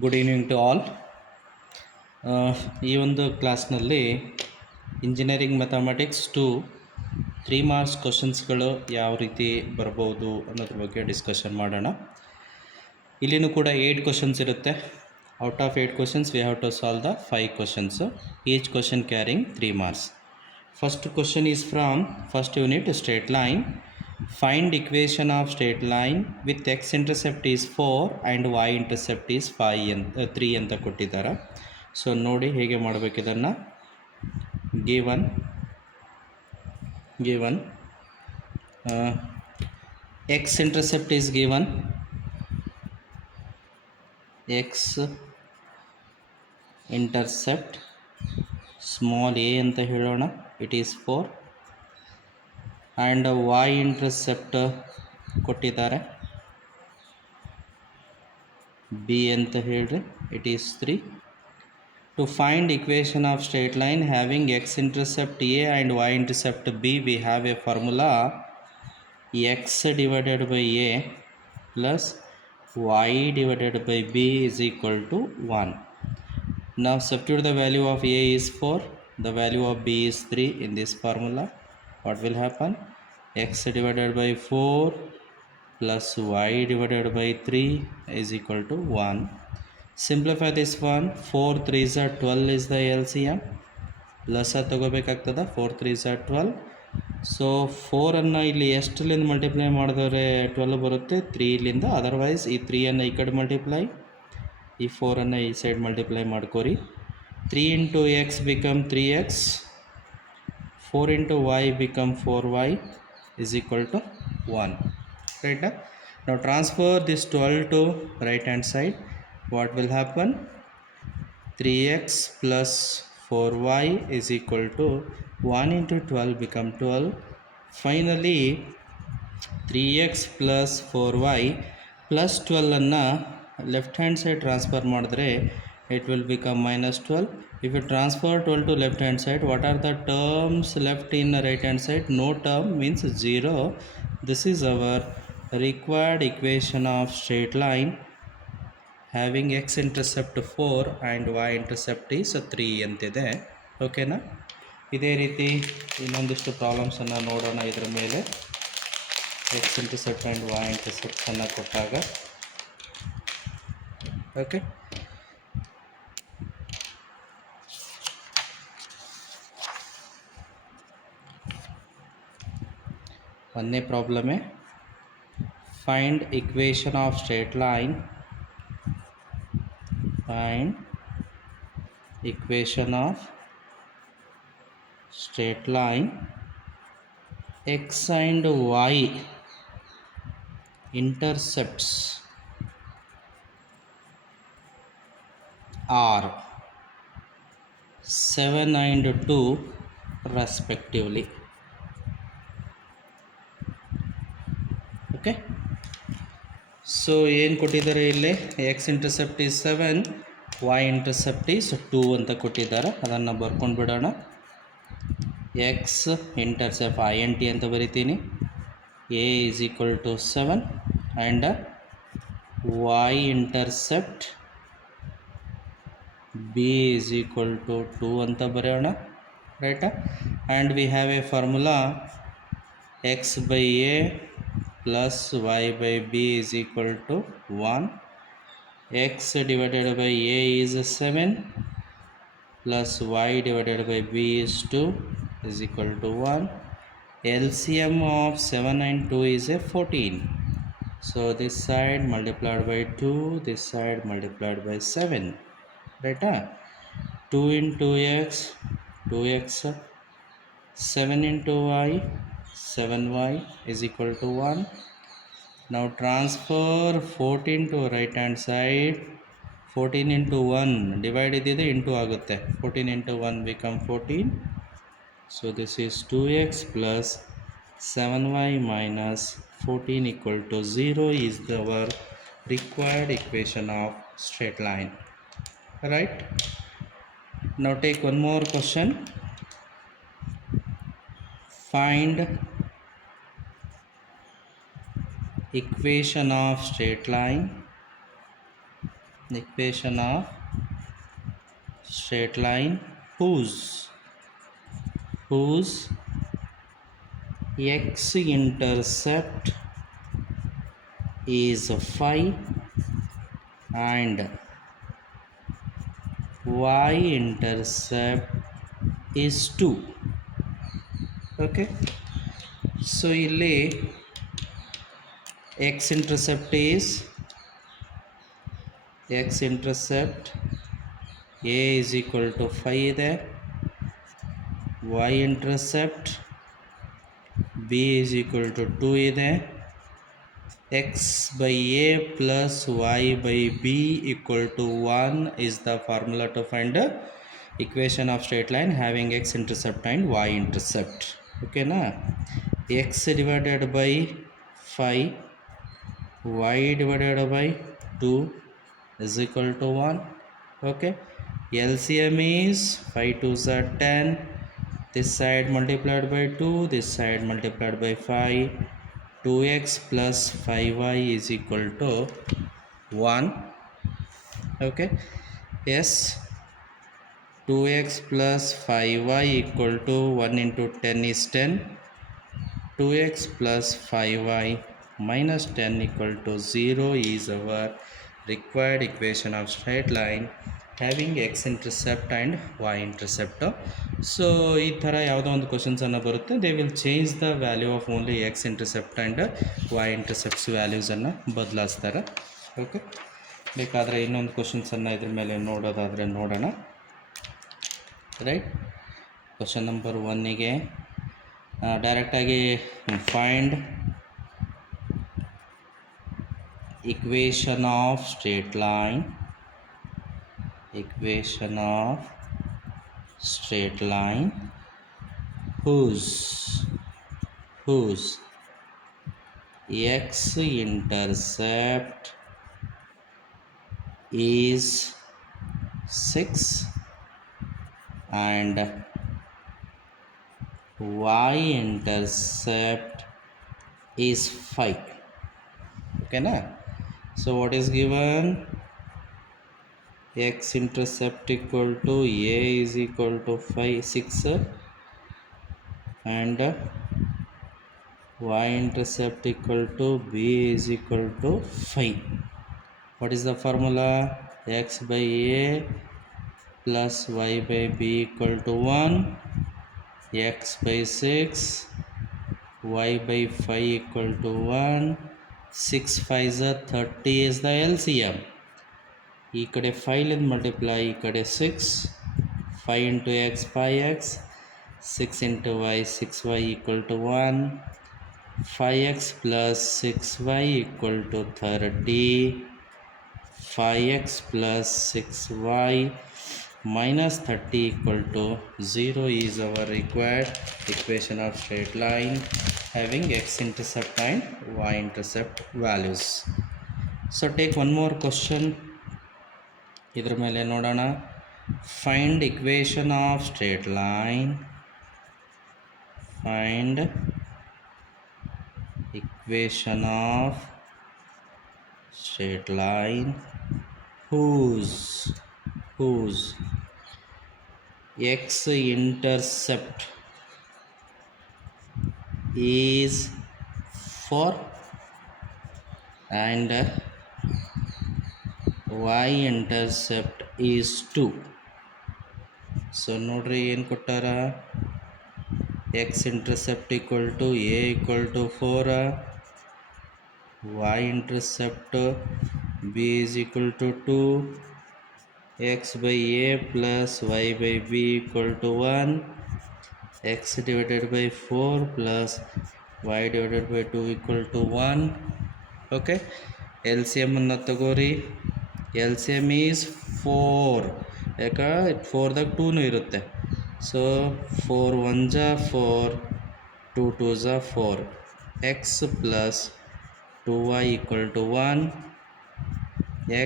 Good evening to all. ಈ ಒಂದು ಕ್ಲಾಸ್ನಲ್ಲಿ ಇಂಜಿನಿಯರಿಂಗ್ ಮ್ಯಾಥಮೆಟಿಕ್ಸ್ 3 ಮಾರ್ಕ್ಸ್ ಕ್ವಶನ್ಸ್ಗಳು ಯಾವ ರೀತಿ ಬರ್ಬೋದು ಅನ್ನೋದ್ರ ಬಗ್ಗೆ ಡಿಸ್ಕಷನ್ ಮಾಡೋಣ. ಇಲ್ಲಿನೂ ಕೂಡ 8 ಕ್ವಶನ್ಸ್ ಇರುತ್ತೆ. Out of 8 questions we have to solve the 5 questions, each question carrying 3 marks. First question is from first unit, straight line. Find equation of straight line with x intercept is 4 and y intercept is 3 ಅಂತ ಕೊಟ್ಟಿದ್ದಾರೆ. ಸೊ ನೋಡಿ ಹೇಗೆ ಮಾಡಬೇಕು ಇದನ್ನು. given x intercept is given, x intercept small a ಅಂತ ಹೇಳೋಣ, it is 4 and y intercept ಕೊಟ್ಟಿದ್ದಾರೆ b ಅಂತ ಹೇಳ್ರಿ, it is 3. To find equation of straight line having x intercept a and y intercept b, we have a formula x divided by a plus y divided by b is equal to 1. Now substitute the value of a is 4, the value of b is 3 in this formula. What will happen? X divided by 4 plus y divided by 3 is equal to 1. Simplify this one. 4 3s are 12 is the LCM. Plus ತಗೋಬೇಕಾಗ್ತದೆ. 4 3s are 12. So 4ಅನ್ನು ಇಲ್ಲಿ ಎಷ್ಟರಿಂದ ಮಲ್ಟಿಪ್ಲೈ ಮಾಡಿದ್ರೆ 12 ಬರುತ್ತೆ? 3 ಇಲ್ಲಿಂದ. ಅದರ್ವೈಸ್ ಈ 3ಅನ್ನು ಈ ಕಡೆ ಮಲ್ಟಿಪ್ಲೈ, ಈ 4ಅನ್ನು ಈ ಸೈಡ್ ಮಲ್ಟಿಪ್ಲೈ ಮಾಡ್ಕೋರಿ. 3 into x become 3x, 4 into y become 4y is equal to 1. Right? Now transfer this 12 to right hand side. What will happen? 3x plus 4y is equal to 1 into 12 become 12. Finally 3x plus 4y plus 12 ಅನ್ನು left hand side transfer ಮಾಡಿದ್ರೆ it will become minus 12. If you transfer 12 to left hand side, what are the terms left in the right hand side? No term means 0. This is our required equation of straight line having x intercept 4 and y intercept is 3 ಅಂತಿದೆ. ಓಕೆನಾ? ಇದೇ ರೀತಿ ಇನ್ನೊಂದಿಷ್ಟು ಪ್ರಾಬ್ಲಮ್ಸನ್ನು ನೋಡೋಣ. ಇದರ ಮೇಲೆ x intercept and y intercept ಅನ್ನು ಕೊಟ್ಟಾಗ. ಓಕೆ, ಒಂದನೇ ಪ್ರಾಬ್ಲಮೇ find equation of straight line. Find equation of straight line x and y intercepts are 7 and 2 respectively. Okay, ಸೊ ಏನು ಕೊಟ್ಟಿದ್ದಾರೆ ಇಲ್ಲಿ? X intercept is 7, Y intercept is 2 ಅಂತ ಕೊಟ್ಟಿದ್ದಾರೆ. ಅದನ್ನು ಬರ್ಕೊಂಡು ಬಿಡೋಣ. ಎಕ್ಸ್ ಇಂಟರ್ಸೆಪ್ಟ್ INT ಅಂತ ಬರಿತೀನಿ, a is equal to 7 and Y intercept B is equal to 2 ಅಂತ ಬರೆಯೋಣ. ರೈಟಾ? And we have a formula X by a plus y by b is equal to 1. X divided by a is 7 plus y divided by b is 2 is equal to 1. LCM of 7 and 2 is a 14. So this side multiplied by 2, this side multiplied by 7. Right? 2 into x, 2x, 7 into y, 7y is equal to 1. Now transfer 14 to right hand side. 14 into 1 divide ಇದ್ದಿದೆ into ಆಗುತ್ತೆ. 14 into 1 become 14. So this is 2x plus 7y minus 14 equal to 0 is our required equation of straight line. Right? Now take one more question. Find equation of straight line equation of straight line whose x-intercept is 5 and y-intercept is 2. Okay, so ಇಲ್ಲಿ x-intercept a is equal to 5 ಇದೆ, y-intercept b is equal to 2 ಇದೆ, x by a plus y by b equal to 1 is the formula to find the equation of straight line having x-intercept and y-intercept. Okay na, x divided by 5, y divided by 2 is equal to 1. Okay, LCM is 5 2s are 10, this side multiplied by 2, this side multiplied by 5, 2x plus 5y is equal to 1. Okay, yes, 2x plus 5y equal to 1 into 10 is 10, 2x plus 5y minus 10 equal to 0 is our required equation of straight line having x-intercept and y-intercept. So ಈ ಥರ ಯಾವುದೋ ಒಂದು ಕ್ವಶನ್ಸನ್ನು ಬರುತ್ತೆ, they will change the value of only x-intercept and y-intercepts ವ್ಯಾಲ್ಯೂಸನ್ನು ಬದಲಾಯಿಸ್ತಾರೆ. Okay, ಬೇಕಾದರೆ ಇನ್ನೊಂದು ಕ್ವಶನ್ಸನ್ನು ಇದ್ರ ಮೇಲೆ ನೋಡೋದಾದರೆ ನೋಡೋಣ. ರೈಟ್, ಕ್ವಶನ್ ನಂಬರ್ 1ಗೆ ಡೈರೆಕ್ಟಾಗಿ find equation of straight line whose x-intercept is 6 and y-intercept is 5. Okay na, so what is given? x-intercept equal to a is equal to 6 and y-intercept equal to b is equal to 5. What is the formula? x by a plus y by b equal to 1, x by 6, y by 5 equal to 1, 6 5s are 30 is the LCM. ಈ ಕಡೆ 5 ಮಲ್ಟಿಪ್ಲೈ, ಈ ಕಡೆ 6, 5 into x 5x, 6 into y 6y equal to 1, 5x plus 6y equal to 30, 5x plus 6y minus 30 equal to 0 is our required equation of straight line having x-intercept and y-intercept values. So take one more question. ಇದರ ಮೇಲೆ ನೋಡೋಣ. Find equation of straight line, whose x-intercept is 4 and y-intercept is 2. ಸೊ ನೋಡ್ರಿ ಏನು ಕೊಟ್ಟಾರ, x-intercept equal to a equal to 4, y-intercept b is equal to 2, x by a plus y by b equal to 1, x divided by 4 plus y divided by 2 equal to 1. Okay, LCM ಅನ್ನು ತಗೋರಿ. LCM is 4, ಯಾಕೆ 4ದಾಗ 2 ಇರುತ್ತೆ. ಸೊ 4 1s are 4, 2 2s are 4, x plus 2y equal to 1,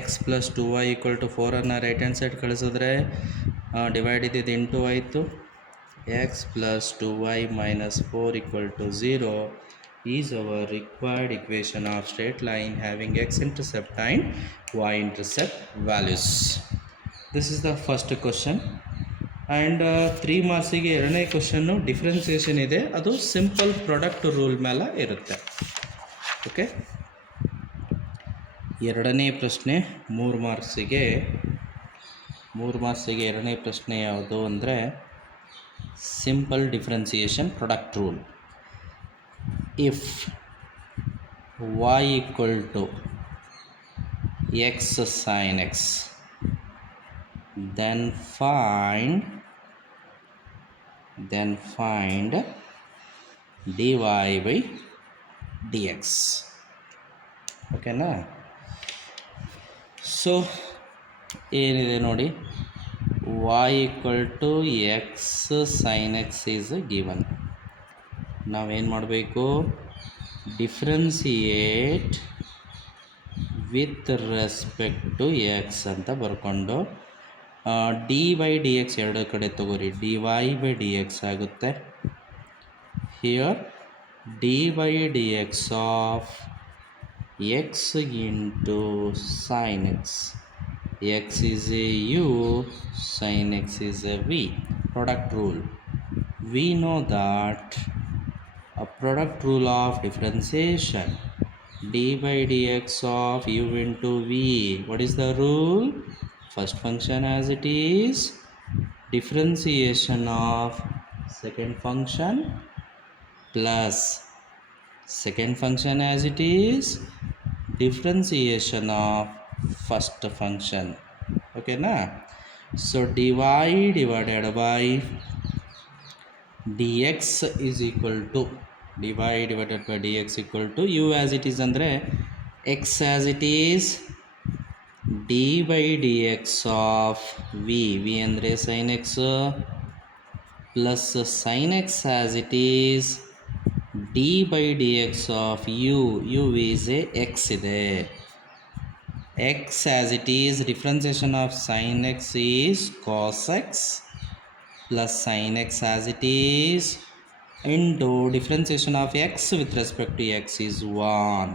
x plus 2y equal to 4 ಅನ್ನು right hand side ಕಳಿಸಿದ್ರೆ ಡಿವೈಡ್ ಇದ್ದಿದ್ದು ಇಂಟು ಆಯಿತು, x plus 2y minus 4 equal to 0 is our required equation of straight line having x-intercept and y-intercept values. This is the first question. And 3 ಮಾರ್ಕ್ಸಿಗೆ ಎರಡನೇ question differentiation ಇದೆ, ಅದು simple product rule ಮೇಲೆ ಇರುತ್ತೆ. ಓಕೆ, ಎರಡನೇ ಪ್ರಶ್ನೆ 3 ಮಾರ್ಕ್ಸಿಗೆ ಎರಡನೇ ಪ್ರಶ್ನೆ ಯಾವುದು ಅಂದರೆ simple differentiation product rule. If y equal to x sin x, then find dy by dx. ಓಕೆನಾ? ಸೊ ಏನಿದೆ ನೋಡಿ, y equal to x sin x is given. ನಾವೇನು ಮಾಡಬೇಕು, differentiate with respect to x ಅಂತ ಬರ್ಕೊಂಡು ಡಿ ಬೈ ಡಿ ಎಕ್ಸ್ ಎರಡು ಕಡೆ ತಗೋರಿ, d Y by D x ಆಗುತ್ತೆ. Here d by D x of x into sine x. X is a u, sine x is a V. Product rule. We know that a product rule of differentiation, d by dx of u into v. What is the rule? First function as it is, differentiation of second function plus second function as it is, differentiation of first function. Okay na? So dy divided by dx is equal to dy divided by dx equal to u as it is ಅಂದರೆ x as it is, d by dx of v ಅಂದರೆ sin x plus sin x as it is, d by dx of u is a x ಇದೆ. x as it is, differentiation of sin x is cos x plus sin x as it is into differentiation of x with respect to x is 1.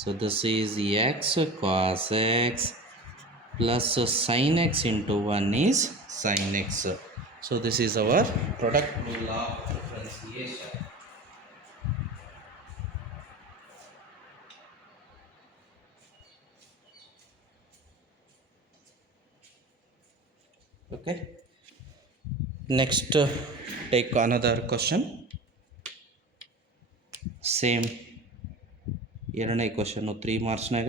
So this is x cos x plus sin x into 1 is sin x. So this is our product rule of differentiation. Okay, next take another question. Same ಎರಡನೇ ಕ್ವಶನ್ನು 3 ಮಾರ್ಕ್ಸ್ನಾಗ.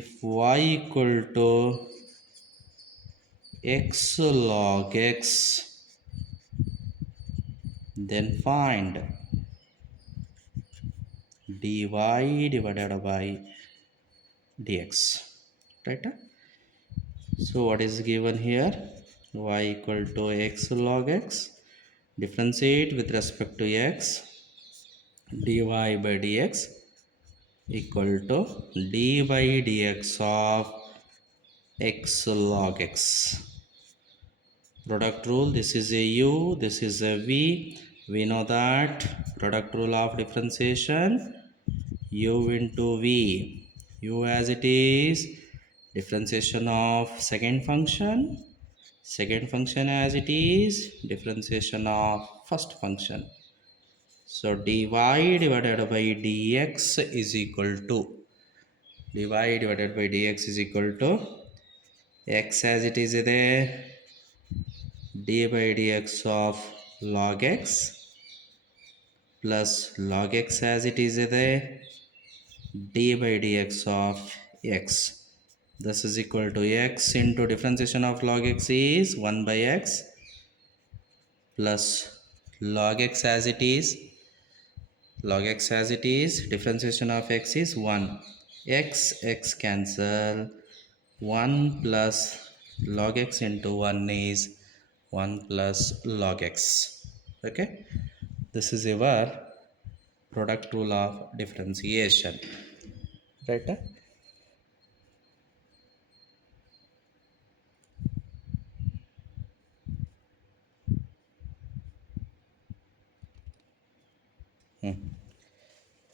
If y equal to x log x, then find dy divided by dx. Right? So what is given here? Y equal to x log x, differentiate with respect to x, dy by dx equal to d by dx of x log x. Product rule, this is a u, this is a v. We know that product rule of differentiation, u into v, u as it is, differentiation of second function as it is, differentiation of first function. So dy divided by dx is equal to x as it is there, d by dx of log x plus log x as it is there, d by dx of x. This is equal to x into differentiation of log x is 1 by x plus log x as it is, differentiation of x is 1. X cancel, 1 plus log x into 1 is 1 plus log x. Okay, this is our product rule of differentiation. Right?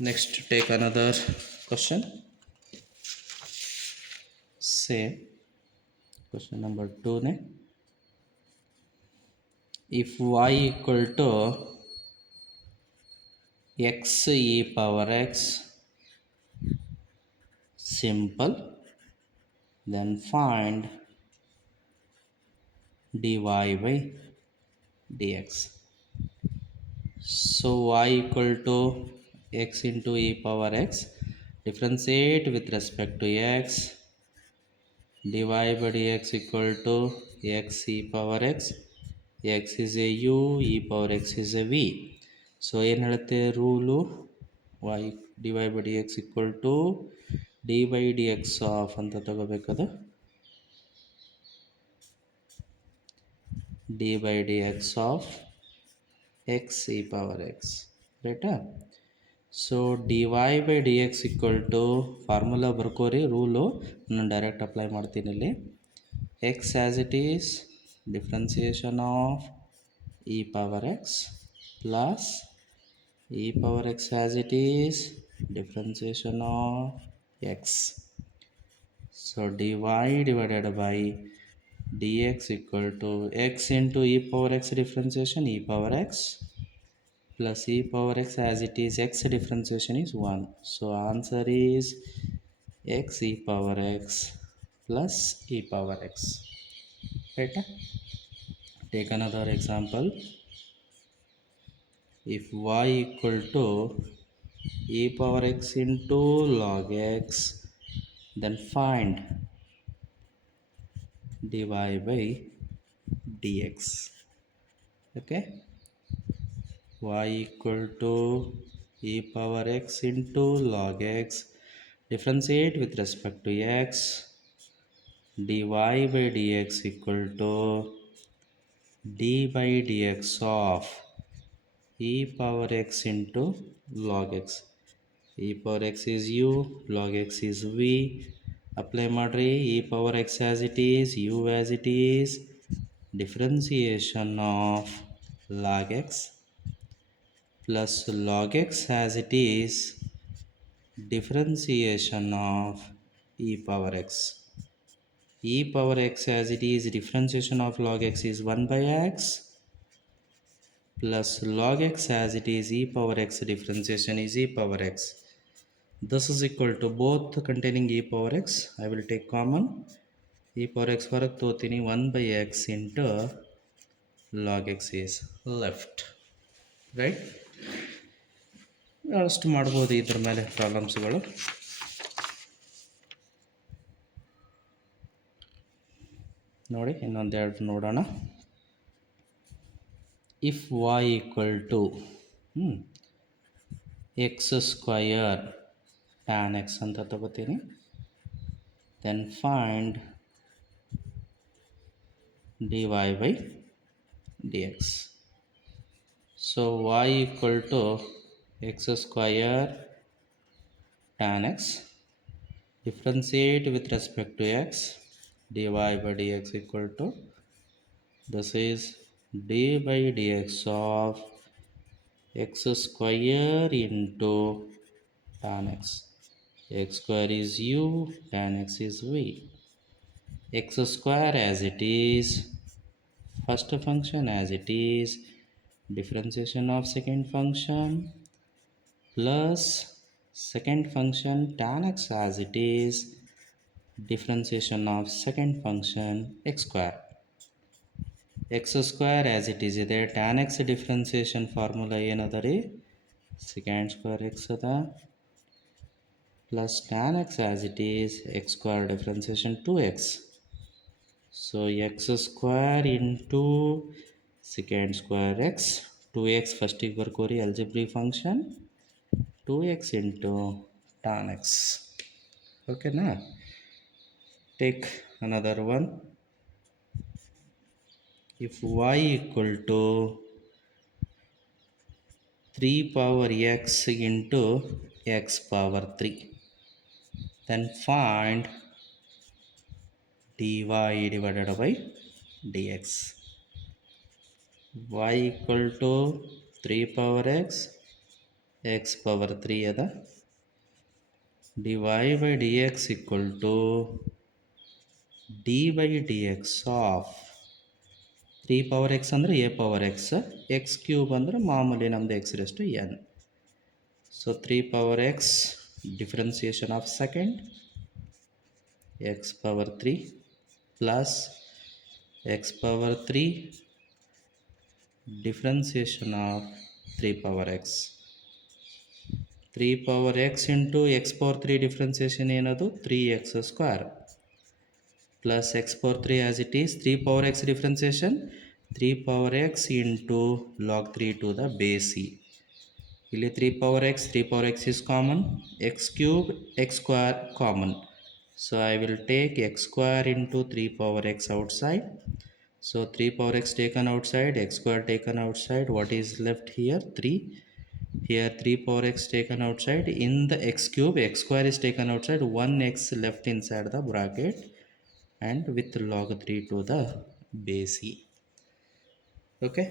Next, take another question. Say question number 2 ne, if y equal to x e power x simple, then find dy by dx. So y equal to x into e power x, differentiate with respect to x, dy by dx equal to x e power x, x is a u, e power x is a v. So ಏನು ಹೇಳುತ್ತೆ rule, y dy by dx equal to dy by dx of ಅಂತ ತಗೋಬೇಕದು, dy by dx of x e power x, ರೈಟಾ. So dy by dx equal to formula ಬರ್ಕೋರಿ, rule ನಾನು direct apply ಮಾಡ್ತೀನಿ ಇಲ್ಲಿ. x as it is differentiation of e power x plus e power x as it is differentiation of x. So dy divided by dx equal to x into e power x differentiation e power x plus e power x as it is x differentiation is 1. So answer is x e power x plus e power x. Right? Take another example. If y equal to e power x into log x, then find dy by dx. Okay, y equal to e power x into log x, differentiate with respect to x, dy by dx equal to d by dx of e power x into log x. e power x is u, log x is v. Apply ಮಾಡ್ರಿ, e power x as it is, u as it is, differentiation of log x plus log x as it is, differentiation of e power x. e power x as it is, differentiation of log x is 1 by x plus log x as it is, e power x differentiation is e power x. This is equal to both containing e power x. I will take common. e power x ಹೊರಗೆ ತೋತೀನಿ, 1 by x into log x is left. Right, ಅಷ್ಟು ಮಾಡ್ಬೋದು ಇದ್ರ ಮೇಲೆ ಪ್ರಾಬ್ಲಮ್ಸ್ಗಳು. ನೋಡಿ ಇನ್ನೊಂದೆರಡು ನೋಡೋಣ. If y equal to x square tan x ಅಂತ ತಗೋತೀನಿ, then find dy by dx. So y equal to x square tan x, differentiate with respect to x, dy by dx equal to, this is d by dx of x square into tan x. x square is u, tan x is v. x square as it is, first function as it is, differentiation of second function plus second function tan x as it is, differentiation of second function x square. x square as it is ಇದೆ, tan x differentiation formula ಏನದ ರೀ, secant square x ಅದ plus tan x as it is, x square differentiation 2x. So x square into secant square x, 2x ಫಸ್ಟಿಗೆ ಬರ್ಕೋರಿ algebraic function, 2x into tan x. ಓಕೆನಾ? Take another one. If y equal to 3 power x into x power 3, then find dy divided by dx. y equal to 3 power x x power 3 ಅದ dy by dx equal to d by dx of 3 power x ಅಂದರೆ a power x, x cube ಅಂದರೆ ಮಾಮೂಲಿ ನಮ್ಮದು x raised to n. So 3 power x differentiation of second x power 3 plus x power 3 differentiation of 3 power x. 3 power x into x power 3 differentiation ಏನದು 3x square plus x power 3 as it is 3 power x differentiation 3 power x into log 3 to the base c. ಇಲ್ಲಿ 3 power x is common, x cube x square common. So I will take x square into 3 power x outside. So 3 power x taken outside, x square taken outside. What is left here? 3. Here 3 power x taken outside. In the x cube, x square is taken outside. 1x left inside the bracket and with log 3 to the base c. Okay.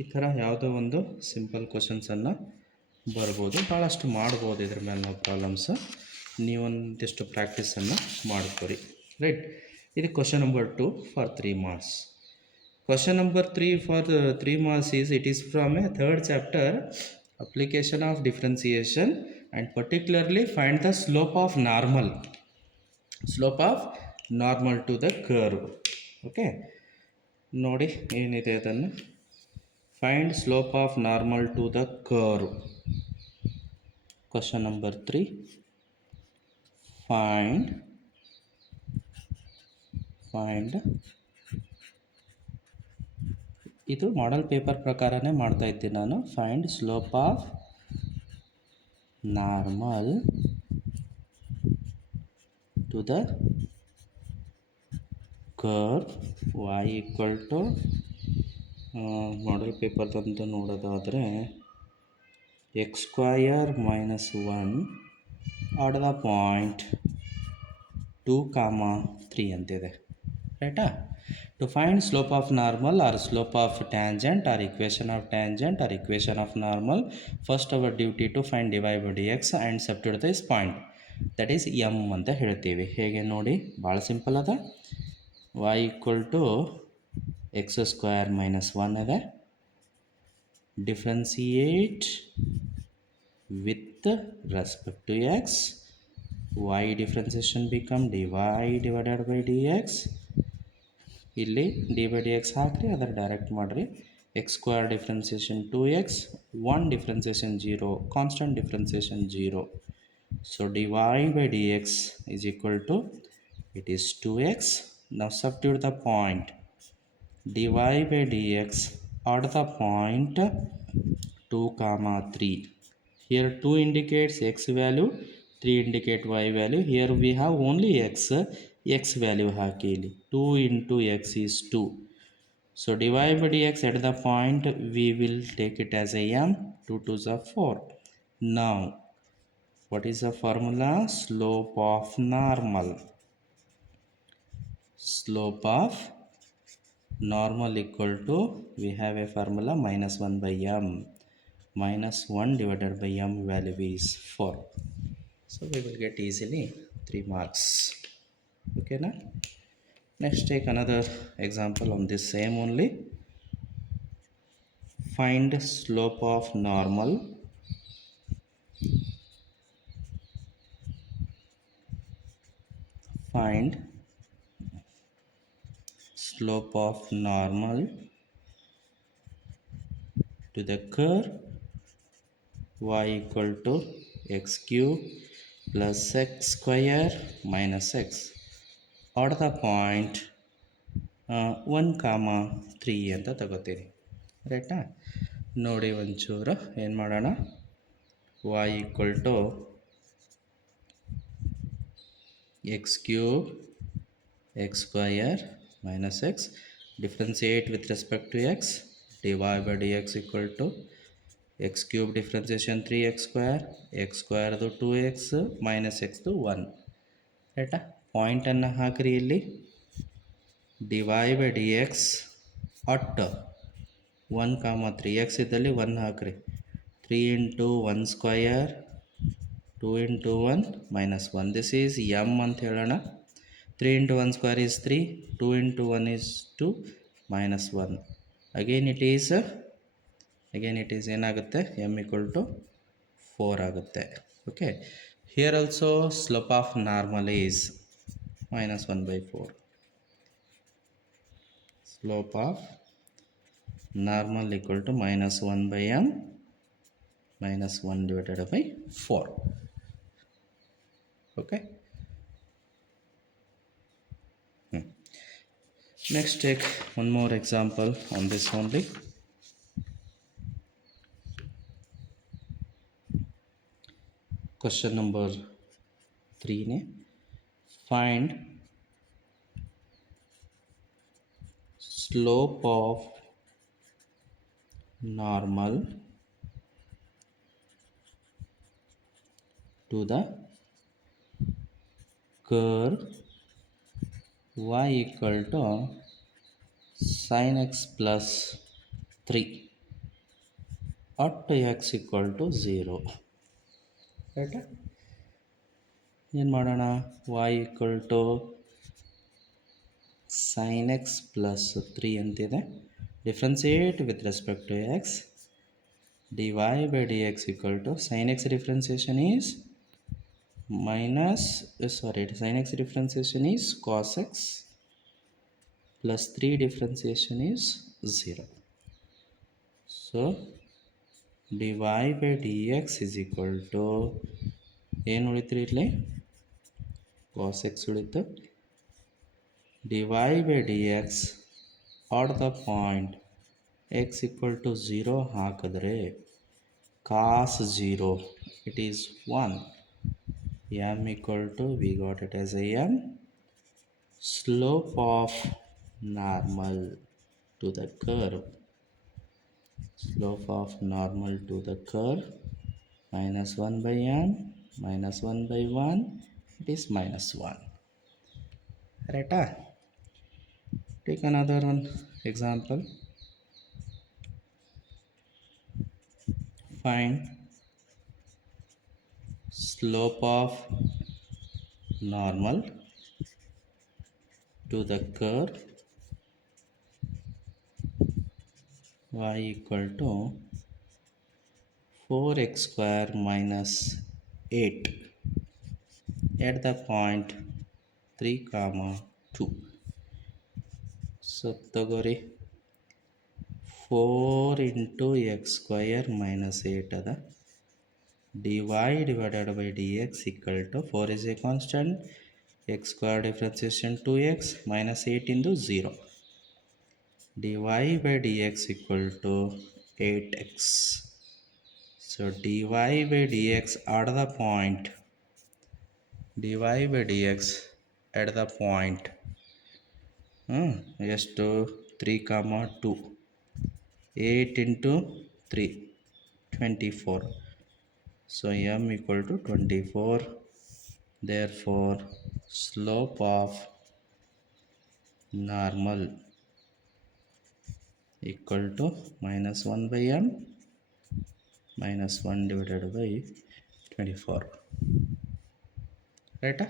ಈ ಥರ ಯಾವುದೋ ಒಂದು ಸಿಂಪಲ್ ಕ್ವಶನ್ಸನ್ನು ಬರ್ಬೋದು, ಭಾಳಷ್ಟು ಮಾಡ್ಬೋದು ಇದ್ರ ಮೇಲೆ ನಾವು ಪ್ರಾಬ್ಲಮ್ಸ್. ನೀವೊಂದಿಷ್ಟು ಪ್ರಾಕ್ಟೀಸನ್ನು ಮಾಡ್ಕೊರಿ. ರೈಟ್, ಇದು ಕ್ವಶನ್ ನಂಬರ್ 2 ಫಾರ್ 3 marks. Question number 3 for 3 marks is, it is from a third chapter, application of differentiation, and particularly find the slope of normal to the curve. Okay, ನೋಡಿ ಏನಿದೆ ಅದನ್ನು. Find slope of normal to the curve. Question number 3. Find ಇದು model paper ಪ್ರಕಾರನೇ ಮಾಡ್ತಾ ಇದ್ದೀನಿ ನಾನು. Find slope of normal to the curve y equal to model ಪೇಪರ್ದಂತ ನೋಡೋದಾದರೆ x square minus 1 at the point 2, 3 ಅಂತಿದೆ. ರೈಟಾ? To find slope of normal or slope of tangent or equation of tangent or equation of normal, first our duty to find dy by dx and substitute this point, that is m ಅಂತ ಹೇಳ್ತೀವಿ. ಹೇಗೆ ನೋಡಿ, ಭಾಳ ಸಿಂಪಲ್ ಅದ. y equal to x square minus 1 ಅದ. differentiate with respect to x, y differentiation become dy divided by dx. ಇಲ್ಲಿ D by D X ಹಾಕಿರಿ, ಅದರ ಡೈರೆಕ್ಟ್ ಮಾಡಿರಿ. X square differentiation 2x, 1 differentiation 0, constant differentiation 0. So D Y by D X is equal to, it is 2x. ನಾವು substitute the point dy by dx at the point 2, 3. Here 2 indicates x value, 3 indicate y value. Here we have only x value ಹಾಕಿ ಇಲ್ಲಿ 2 into x is 2. So dy by dx at the point we will take it as a m, 2 2s are 4. Now what is the formula? Slope of normal equal to, we have a formula minus 1 by m. Minus 1 divided by m value is 4. So we will get easily 3 marks. Okay na? Next take another example on this same only. Find slope of normal to the curve y equal to x cube plus x square minus x at the point 1, 3 ಅಂತ ತಗೋತೀರಿ. ರೈಟಾ? ನೋಡಿ ಒಂಚೂರು ಏನು ಮಾಡೋಣ. y equal to x cube x square minus x, differentiate with respect to x, dy by dx equal to x cube differentiation 3x square, x square 2x minus x 1. ರೈಟಾ? ಪಾಯಿಂಟನ್ನು ಹಾಕಿರಿ ಇಲ್ಲಿ. dy by dx at 1, 3, x ಇದ್ದಲ್ಲಿ 1 ಹಾಕಿರಿ, 3 into 1 square 2 into 1 minus 1. This is m ಅಂತ ಹೇಳೋಣ. 3 into 1 square is 3, 2 into 1 is 2 minus 1. Again it is ಏನಾಗುತ್ತೆ m equal to 4 ಆಗುತ್ತೆ. Okay, here also slope of normal is minus 1 by 4. Slope of normal equal to minus 1 by m minus 1 divided by 4. Okay. Next, take one more example on this only. Question number 3 ne find slope of normal to the curve y equal to sin x plus 3 at x equal to 0. Right? ಏನು ಮಾಡೋಣ, y equal to sin x plus 3 ಅಂತಿದೆ. Differentiate with respect to x. dy by dx equal to sin x differentiation is sin x differentiation is cos x plus 3 differentiation is 0. So dy by dx is equal to ಏನು ಉಳಿತ್ರಿ ಇಲ್ಲಿ cos x ಉಳಿತು. dy by dx at the point x equal to 0 ಹಾಕಿದ್ರೆ cos 0 it is 1. m equal to, we got it as a m, slope of normal to the curve, slope of normal to the curve minus 1 by m minus 1 by 1, it is minus 1. Right? Take another one example. Find slope of normal to the curve y equal to 4x square minus 8 at the point 3, 2. So ತಗೋರಿ 4 into x square minus 8 ಅದ. dy divided by dx equal to 4 is a constant, x square differentiation 2x minus 8 into 0. dy by dx equal to 8x. So dy by dx at the point, dy by dx at the point ಎಷ್ಟು 3, 2, 8 into 3, 24. So m equal to 24. Therefore slope of normal equal to minus 1 by m minus 1 divided by 24. ರೈಟಾ?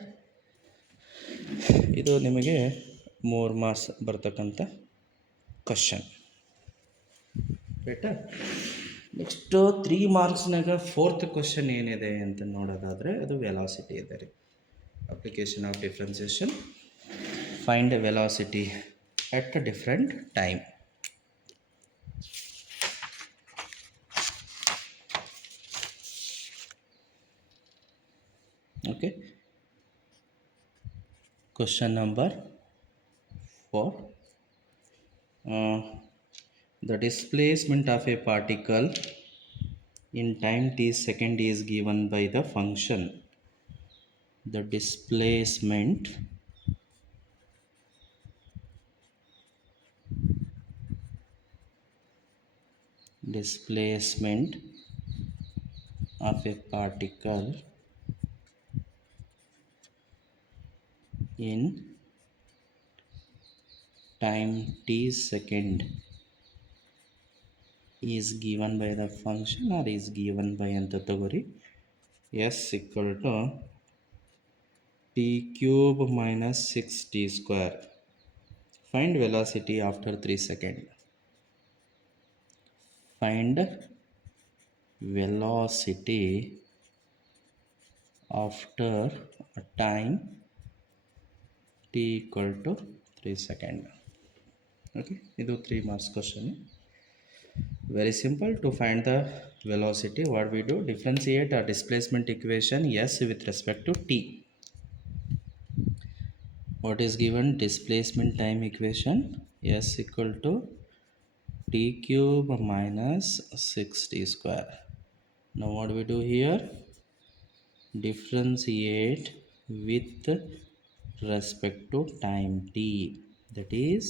ಇದು ನಿಮಗೆ 3 ಮಾರ್ಕ್ಸ್ ಬರ್ತಕ್ಕಂಥ ಕ್ವಶನ್. ರೈಟಾ? ನೆಕ್ಸ್ಟು 3 ಮಾರ್ಕ್ಸ್ನಾಗ 4th question ಏನಿದೆ ಅಂತ ನೋಡೋದಾದರೆ ಅದು ವೆಲಾಸಿಟಿ ಇದೆ ರೀ. Application of differentiation, find velocity at a different time. Okay, question number 4. The displacement of a particle in time t second is given by the function. The displacement of a particle in time t second is given by the function or is given by anta tagori. S equal to t cube minus 6t square. Find velocity after 3 seconds. Find velocity after a time t equal to 3 seconds. Okay, ಇದು 3 marks question. Very simple. To find the velocity, what we do, differentiate a displacement equation s with respect to t. What is given? Displacement time equation s equal to t cube minus 6t square. Now what we do here, differentiate with respect to time t, that is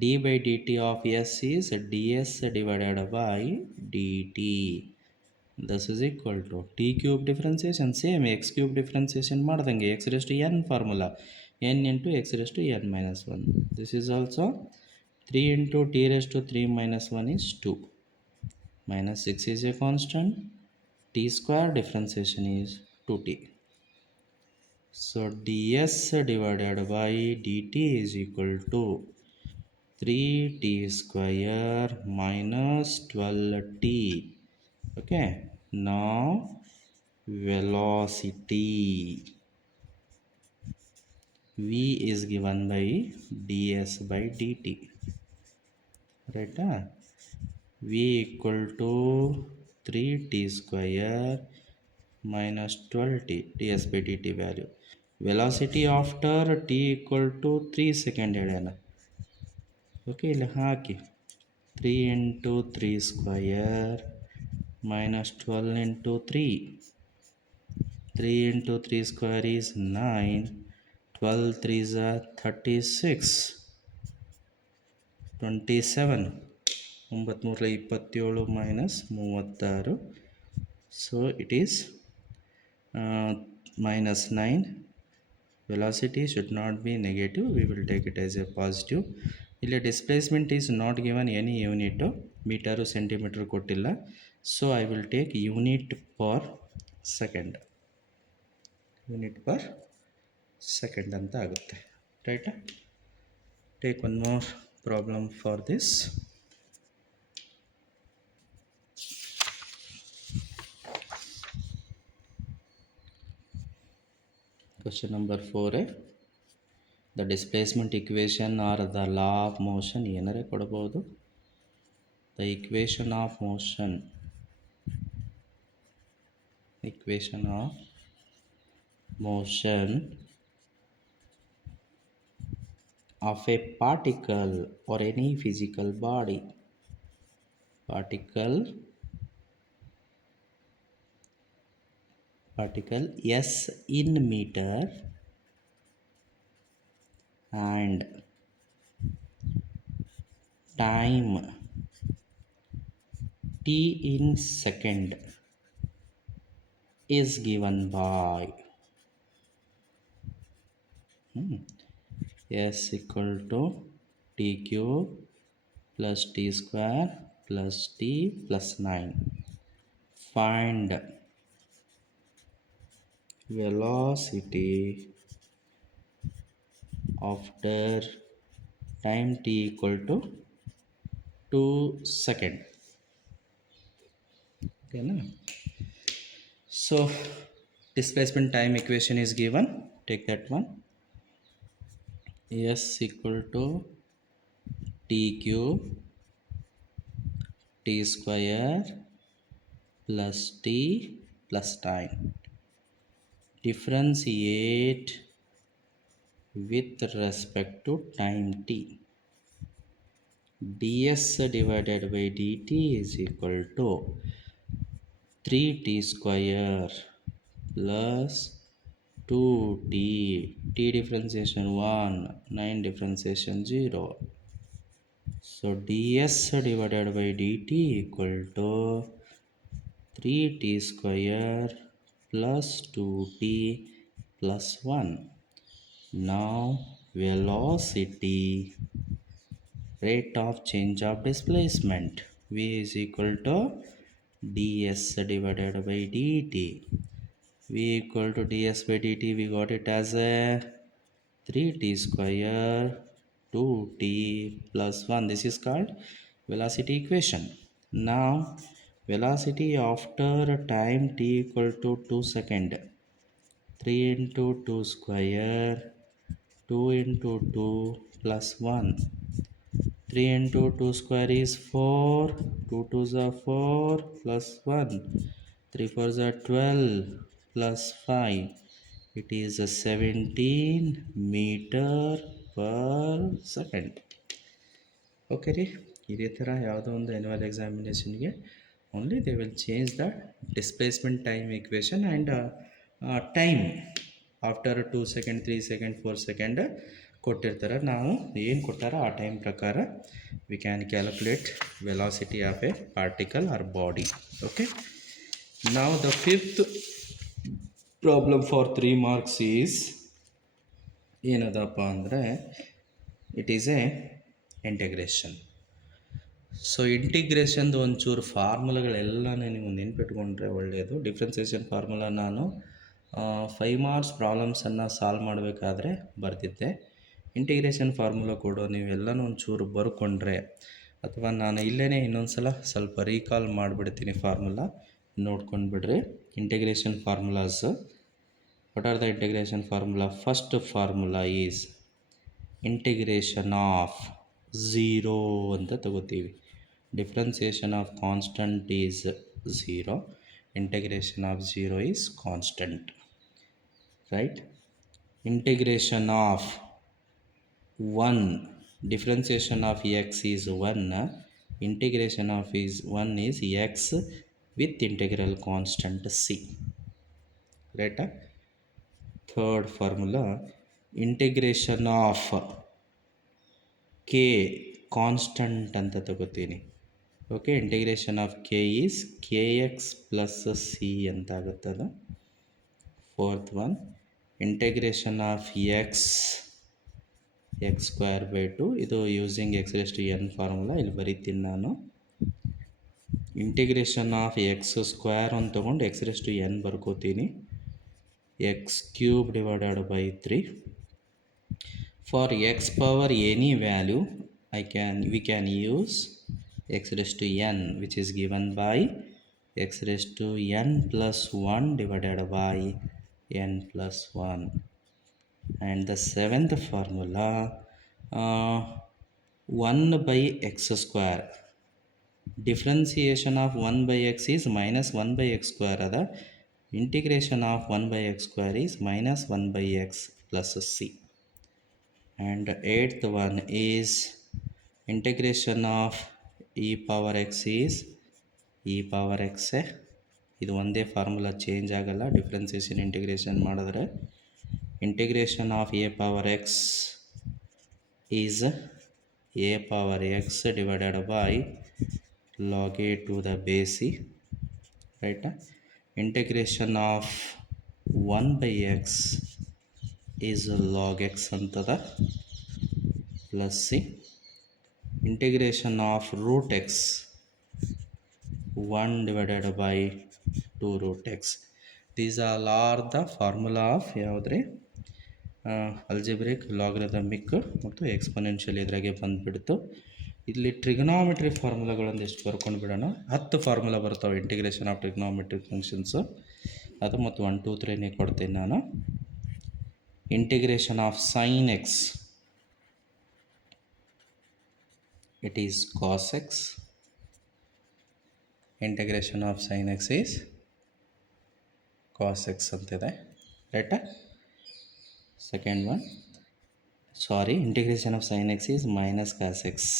d by dt of s is ds divided by dt. This is equal to t cube differentiation, same x cube differentiation ಮಾಡ್ದಂಗೆ x raised to n formula, n into x raised to n minus 1. This is also 3 into t raised to 3 minus 1 is 2, minus 6 is a constant, t square differentiation is 2t. So ds divided by dt is equal to 3t square minus 12t. Okay, now velocity v is given by ds by dt, right? V equal to 3t square minus 12t, ds by dt value. Velocity after t equal to 3 second ಹೇಳೋಣ. ಓಕೆ, ಇಲ್ಲಿ ಹಾಕಿ 3 into 3 square minus 12 into 3. 3 into 3 square is 9. 12 3s are 36. 27. 9 minus 36. So it is minus 9. Velocity should not be negative, we will take it as a positive. ಇಲ್ಲಿ displacement is not given any unit, meter centimeter ಕೊಟ್ಟಿಲ್ಲ, so I will take unit per second, unit per second ಅಂತ ಆಗುತ್ತೆ, right? Take one more problem for this. Question number 4. The displacement equation or the law of motion ಏನರೇ ಕೊಡಬಹುದು. The equation of motion, equation of motion of a particle or any physical body. Particle s in meter and time t in second is given by s equal to t cube plus t square plus t plus 9. Find velocity after time t equal to 2 seconds. Okay, na? So displacement time equation is given, take that one. S equal to t cube t square plus t plus 9. Differentiate with respect to time t. ds divided by dt is equal to 3t square plus 2t, t differentiation 1, 9 differentiation 0. So ds divided by dt equal to 3t square plus 2t plus 1. Now velocity, rate of change of displacement. v is equal to ds divided by dt. v equal to ds by dt, we got it as a 3t square 2t plus 1. This is called velocity equation. Now velocity after time t equal to 2 second, 3 into 2 square 2 into 2 plus 1. 3 into 2 square is 4, 2 2s are 4 plus 1, 3 4s are 12 plus 5. It is a 17 meter per second. Okay ರೀ, ಇದೇ ಥರ ಯಾವುದೋ ಒಂದು annual ಎಕ್ಸಾಮಿನೇಷನ್ಗೆ only they will change the displacement time equation and time after 2 second 3 second 4 second ಕೊಟ್ಟಿರ್ತಾರೆ. ನಾವು ಏನು ಕೊಟ್ಟಾರೋ ಆ ಟೈಮ್ ಪ್ರಕಾರ we can calculate velocity of a particle or body. Okay, ನಾವು the fifth problem for 3 marks is ಏನದಪ್ಪ ಅಂದರೆ it is a integration. So ಇಂಟಿಗ್ರೇಷನ್ದು ಒಂಚೂರು ಫಾರ್ಮುಲಾಗಳೆಲ್ಲನೇ ನೀವು ನೆನ್ಪಿಟ್ಕೊಂಡ್ರೆ ಒಳ್ಳೆಯದು. ಡಿಫ್ರೆನ್ಸಿಯೇಷನ್ ಫಾರ್ಮುಲಾ ನಾನು 5 marks ಪ್ರಾಬ್ಲಮ್ಸನ್ನು ಸಾಲ್ವ್ ಮಾಡಬೇಕಾದ್ರೆ ಬರ್ತಿದ್ದೆ. ಇಂಟಿಗ್ರೇಷನ್ ಫಾರ್ಮುಲಾ ಕೂಡ ನೀವೆಲ್ಲನೂ ಒಂಚೂರು ಬರ್ಕೊಂಡ್ರೆ, ಅಥವಾ ನಾನು ಇಲ್ಲೇ ಇನ್ನೊಂದು ಸಲ ಸ್ವಲ್ಪ ರೀಕಾಲ್ ಮಾಡಿಬಿಡ್ತೀನಿ, ಫಾರ್ಮುಲಾ ನೋಡ್ಕೊಂಡು ಬಿಡ್ರಿ. Integration formulas, what are the integration formula? First formula is integration of zero ಅಂತ ತಗೋತೀವಿ. Differentiation of constant is zero, integration of zero is constant, right? Integration of 1, differentiation of x is 1, integration of is 1 is x with integral constant c, right? Third formula, integration of k constant anta ತಗೋತೀನಿ. Okay, integration of k is kx plus c ಅಂತ ಆಗುತ್ತದು. Fourth one, integration of x square by 2, ಇದು using x raised to n formula ಇಲ್ಲಿ ಬರೀತೀನಿ ನಾನು. Integration of X square ಅಂತ ತೊಗೊಂಡು x raised to n ಬರ್ಕೋತೀನಿ. x cube divided by 3. For x power any value we can use x raised to n, which is given by x raised to n plus 1 divided by n plus 1. And the seventh formula, 1 by x square. Differentiation of 1 by x is minus 1 by x square. Other integration of 1 by x square is minus 1 by x plus c. And eighth one is integration of e power x is e power x. ಇದು ಒಂದೇ formula change ಆಗಲ್ಲ differentiation integration ಮಾಡಿದ್ರೆ. Integration of a power x is a power x divided by log a to the base c, right? Integration of 1 by x is log x ಅಂತದ plus c. Integration of root x 1 divided by 2 root x. These all are the formula of ಯಾವುದ್ರಿ algebraic, logarithmic ಮತ್ತು ಎಕ್ಸ್ಪೊನೆನ್ಷಿಯಲ್ ಇದ್ರಾಗೆ ಬಂದುಬಿಡ್ತು. ಇಲ್ಲಿ ಟ್ರಿಗ್ನಾಮೆಟ್ರಿ ಫಾರ್ಮುಲಾಗಳೊಂದು ಎಷ್ಟು ಬರ್ಕೊಂಡು ಬಿಡೋಣ. 10 ಫಾರ್ಮುಲಾ ಬರ್ತಾವೆ ಇಂಟಿಗ್ರೇಷನ್ ಆಫ್ ಟ್ರಿಗ್ನಾಮೆಟ್ರಿಕ್ ಫಂಕ್ಷನ್ಸು. ಅದು ಮತ್ತು 1 2 3 ಕೊಡ್ತೀನಿ ನಾನು. Integration of sine x, it is cos x. Integration of sine x is cos x ಅಂತಿದೆ, ರೈಟಾ? Second one, sorry, integration of sine x is minus cos x,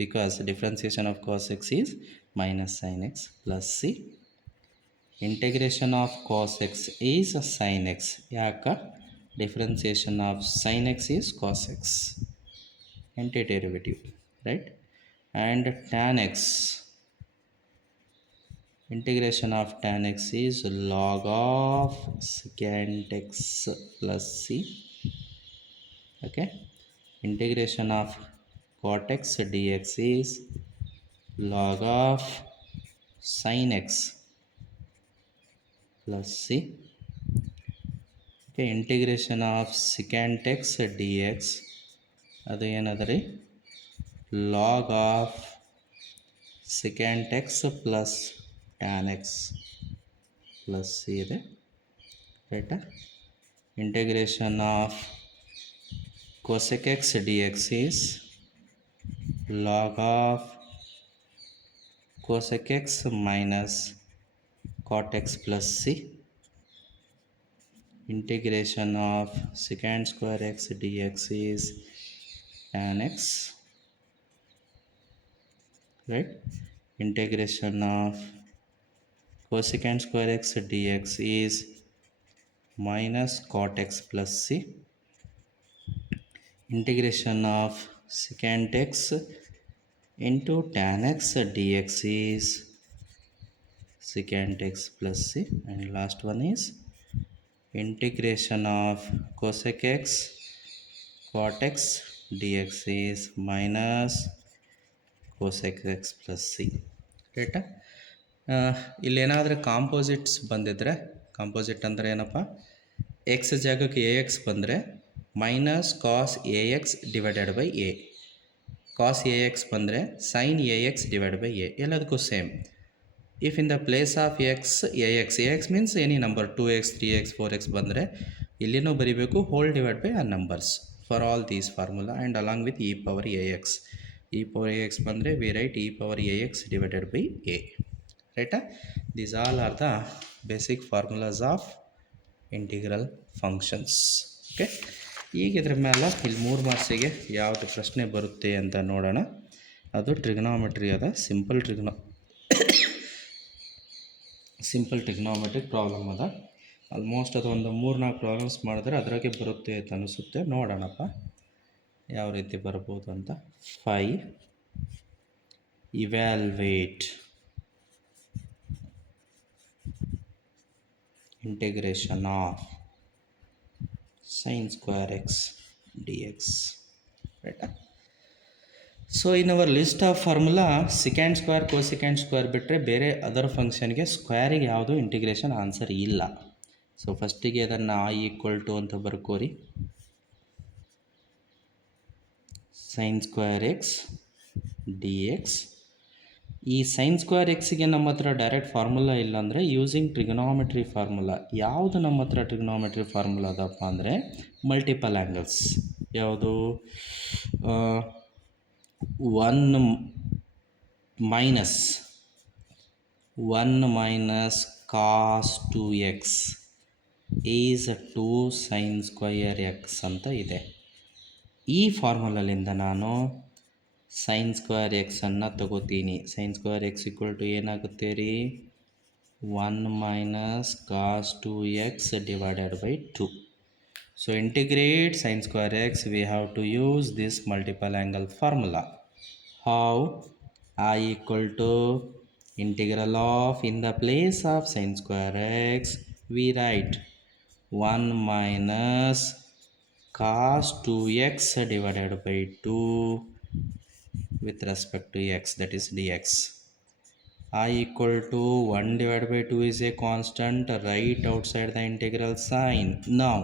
because differentiation of cos x is minus sine x plus c. Integration of cos x is sine x, ಯಾಕೆ? Differentiation of sine x is cos x, anti derivative, right? And tan x, integration of tan x is log of secant x plus c. Okay, integration of cot x dx is log of sin x plus c. Okay, integration of secant x dx ಅದು ಏನದ ರೀ log of secant x plus tan x plus c ಇದೆ ರೈಟಾ. integration of cosec x dx is log of cosec x minus cot x plus c. integration of secant square x dx is tan x, right. integration of cosecant square x dx is minus cot x plus c. integration of secant x into tan x dx is secant x plus c. And last one is integration of cosec x cot x dx is minus cosec x plus c. ರೈಟಾ. ಇಲ್ಲೇನಾದರೂ ಕಾಂಪೋಸಿಟ್ಸ್ ಬಂದಿದ್ದರೆ, ಕಾಂಪೋಸಿಟ್ ಅಂದರೆ ಏನಪ್ಪ, x ಜಾಗಕ್ಕೆ a x ಬಂದರೆ minus cos a x divided by a, cos a x ಬಂದರೆ sine a x divide by a, ಎಲ್ಲದಕ್ಕೂ same. If in the place of x a x means any number 2x 3x 4x ಬಂದರೆ ಇಲ್ಲಿನೂ ಬರೀಬೇಕು whole divide by ಆ numbers for all these formula and along with e power a x. E power a x ಬಂದರೆ we write e power a x divided by A, ರೈಟಾ. These all are the basic formulas of integral functions. Okay, ಈಗ ಇದ್ರ ಮೇಲೆ ಇಲ್ಲಿ 3 ಮಾರ್ಕ್ಸಿಗೆ ಯಾವುದು ಪ್ರಶ್ನೆ ಬರುತ್ತೆ ಅಂತ ನೋಡೋಣ. ಅದು ಟ್ರಿಗ್ನಾಮೆಟ್ರಿ ಅದ, ಸಿಂಪಲ್ ಟ್ರಿಗ್ನಾಮೆಟ್ರಿಕ್ ಪ್ರಾಬ್ಲಮ್ ಅದ. ಆಲ್ಮೋಸ್ಟ್ ಅದೊಂದು 3-4 ಪ್ರಾಬ್ಲಮ್ಸ್ ಮಾಡಿದ್ರೆ ಅದ್ರಾಗೆ ಬರುತ್ತೆ ಅಂತ ಅನಿಸುತ್ತೆ. ನೋಡೋಣಪ್ಪ ಯಾವ ರೀತಿ ಬರ್ಬೋದು ಅಂತ. 5 evaluate integration of sin square x dx, right. So in our list of formula secant square ಕೋಸಿಕ್ಯಾಂಡ್ ಸ್ಕ್ವೇರ್ ಬಿಟ್ಟರೆ ಬೇರೆ ಅದರ್ ಫಂಕ್ಷನ್ಗೆ ಸ್ಕ್ವೇರಿಗೆ ಯಾವುದು ಇಂಟಿಗ್ರೇಷನ್ ಆನ್ಸರ್ ಇಲ್ಲ. ಸೊ ಫಸ್ಟಿಗೆ ಅದನ್ನು = ಅಂತ ಬರ್ಕೋರಿ, sine square x D x. ಈ ಸೈನ್ ಸ್ಕ್ವೇರ್ ಎಕ್ಸಿಗೆ ನಮ್ಮ ಹತ್ರ ಡೈರೆಕ್ಟ್ ಫಾರ್ಮುಲಾ ಇಲ್ಲ ಅಂದರೆ ಯೂಸಿಂಗ್ ಟ್ರಿಗ್ನಾಮೆಟ್ರಿ ಫಾರ್ಮುಲಾ. ಯಾವುದು ನಮ್ಮ ಹತ್ರ ಟ್ರಿಗ್ನಾಮೆಟ್ರಿ ಫಾರ್ಮುಲಾ ಅದಪ್ಪ ಅಂದರೆ ಮಲ್ಟಿಪಲ್ ಆ್ಯಂಗಲ್ಸ್. ಯಾವುದು 1 minus cos 2x is 2 sin square x ಅಂತ ಇದೆ. ಈ ಫಾರ್ಮುಲಾಲಿಂದ ನಾನು ಸೈನ್ ಸ್ಕ್ವೇರ್ ಎಕ್ಸನ್ನು ತಗೋತೀನಿ. ಸೈನ್ ಸ್ಕ್ವೇರ್ ಎಕ್ಸ್ = ಏನಾಗುತ್ತೆ ರೀ, 1 minus cos 2x divided by 2. So integrate sin square x, we have to use this multiple angle formula. How? I = integral of, in the place of sin square x we write 1 minus cos 2x divided by 2 with respect to x, that is dx. I = 1 divided by 2 is a constant right outside the integral sign. Now